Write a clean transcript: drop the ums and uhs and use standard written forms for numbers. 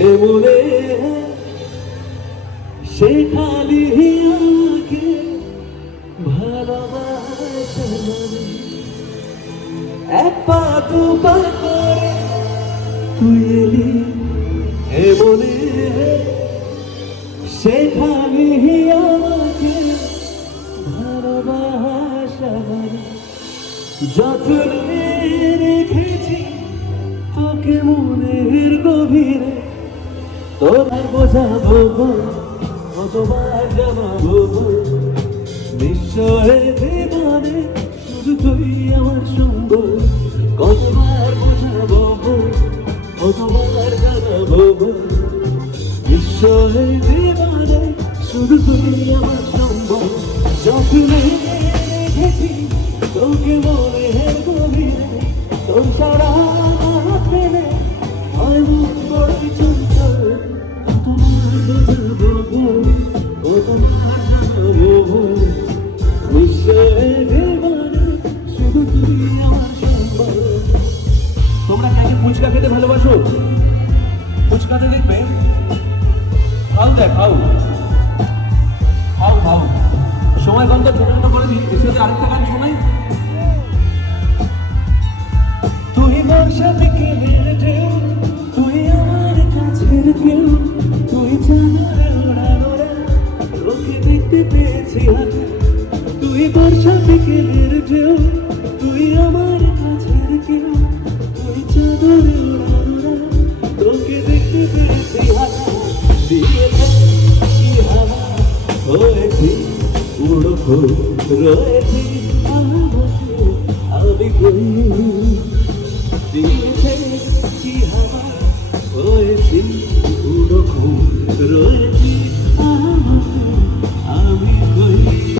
এমনে সে খালি আমাকে ভালোবাসে এক পা দু পা করে তুই এলি এমনে সে খালি আমাকে ভালোবাসা যতনে রেখেছি তোকে মনের গভীরে তোর আর বোঝাবো কতবার জানাবো নিশ্চয় জীবনে শুধু তুই আমার সুন্দর কতবার বোঝাবো কতবার জানাবো নিশ্চয় জীবনে শুধু তুই আমার সুন্দর যতনে রেখেছি তোকে মনের গভীরে তোর ছাড়া পেলে হয় মন বড়ই চঞ্চল কতবার বোঝাবো কতবার জানাবো নিশ্চয় জীবনে শুধু তুই আমার সম্বল। তোমরা কাকে ফুচকা খেতে ভালোবাসো? ফুচকাতে দেখবে খাও খাও খাও খাও সময় কত ছোট ছোট করে দিই এর সাথে আরেকটা গান শোনাই। তুই বর্ষা বিকেলের ঢেউ তুই আমার কাছের কেউ তুই চাঁদের ওড়ানো রে তোকে দেখতে পেয়েছি হাতে তুই বর্ষা বিকেলের ঢেউ তুই আমার কাছের কেউ তুই চাঁদের ওড়ানো রে তোকে দেখতে পেয়েছি হাতে দিয়েছে কি হাওয়া হয়েছি উড়ো রয়েছি আমি কই দিয়েছে কি হাওয়া হয়েছি